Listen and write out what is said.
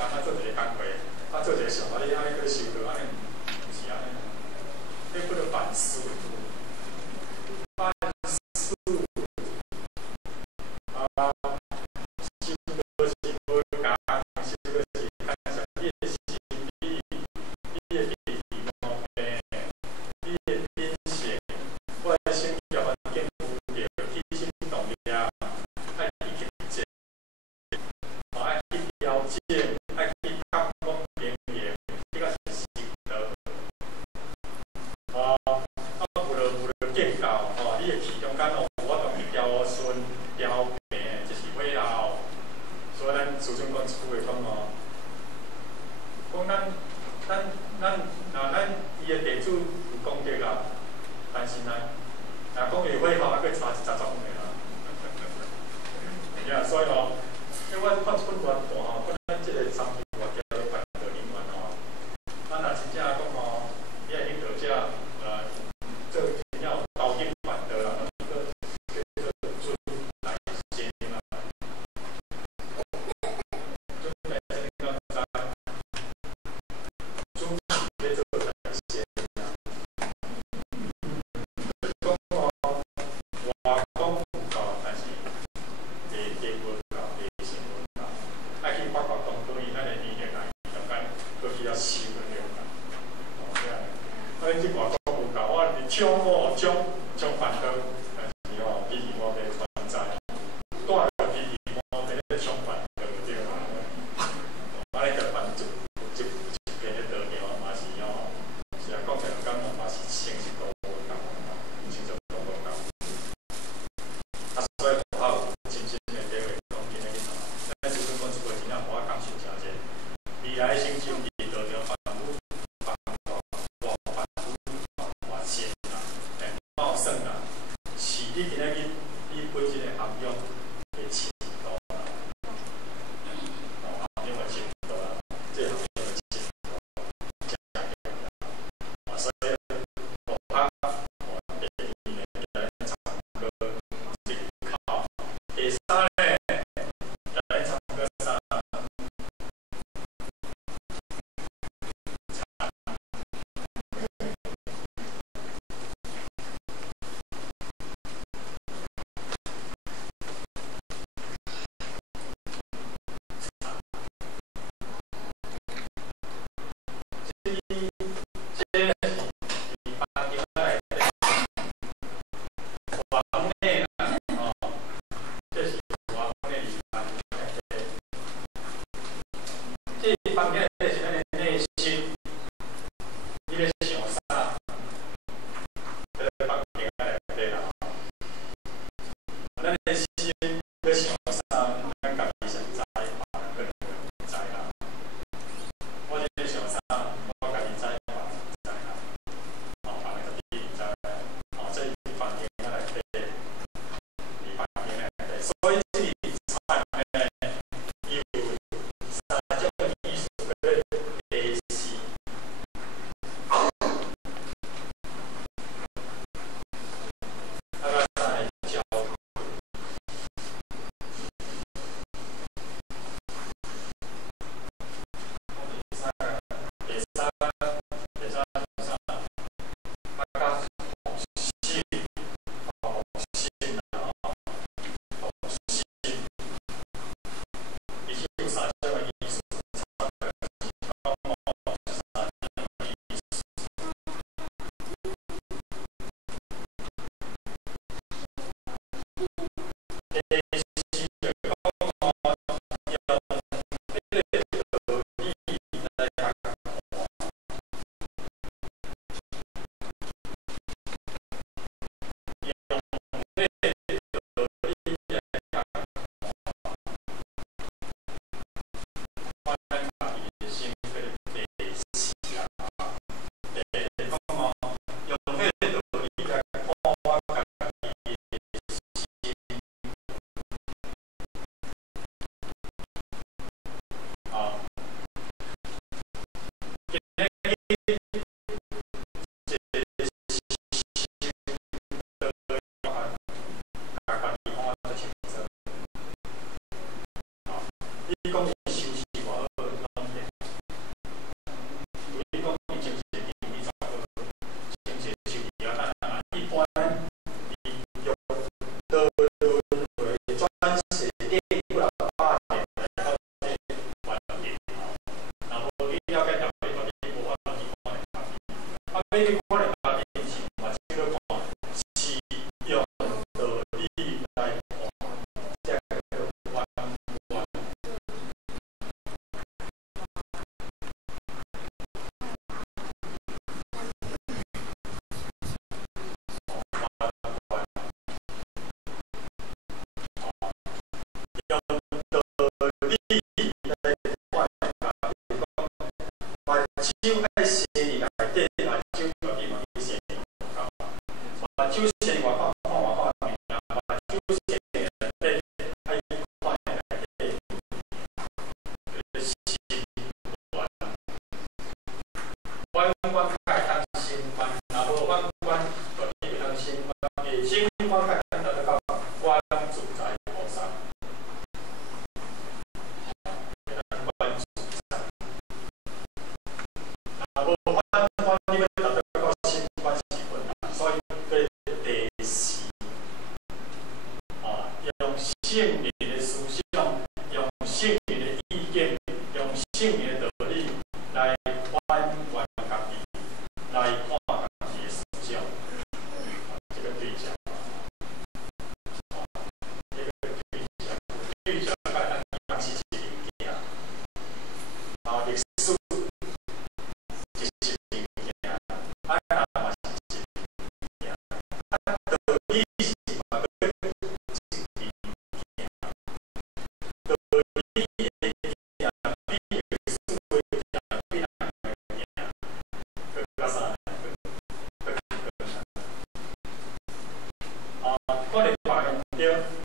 工啊做一个工课，啊做一个上，啊你安尼去修课，安尼毋是安尼，迄不能反思。反思啊，修课是无共，修课是看上你的心理，你的脾气毛病，你的品性，我的生活环境有着起心动念，爱去克制，爱去调整，爱去看讲经验，这个是心得。有了见到你的气中间我同去调顺、调平，这是尾后。所以咱师尊讲一句话讲咱伊的地主有功德啦，但是若讲伊尾后还佫差10分的啦。呀，所以因为我看这本原段跟咱这个产品外叫做板德灵丸咱若真正讲你爱去到这做真正有高级板德啦，叫做准来仙啦，准来仙讲在准是要做来仙啦。讲外讲有够，但是地无够，地性无够，爱去发掘当中伊咱的理念来，中间佫需要修的了解。咱即外讲有够，我是抢我抢板德，但是脾气我袂存在，带着脾气我袂咧抢板德对啦。安尼甲板一片的道条嘛是是啊，讲起来讲嘛是成熟度无够，成熟度无够。所以学校有真心的地位讲今日咱师尊讲一句真正互我感受诚济，未来生心地道条万物外仙啦，茂盛啦，是你今日你本身的涵养的程度啦，涵养的程度啦，这涵养的程度，所以学校第二年来唱歌，是靠第三呢来唱歌啥？这方面是咱的内心，你咧想啥？在房间内底啦，咱的心咧想啥？咱家己先知，别人可能唔知啦。我咧想啥？我家己知，别人唔知啦。别人家己唔知。这房间内底，房间内底，所以这里菜呢，有3种艺术的类型。要去看人家变形，嘛，这个看是用道理来看，这个叫弯弯。手爱伸入内底，把手到底嘛去伸入外口，把手伸入外口，看外口的物件，把手伸入内底，爱去看内底，就是弯。弯弯开当心弯，若无弯弯，就你袂当心弯。诶，心弯开当得到弯自在菩萨。用圣灵的思想，用圣灵的意见，用圣灵的道理来反观家己，来看家己的思想，这个对象，这个对象，甲咱当时是物件，历史就是物件，爱嘛是物件，道理是嘛。我哋发现到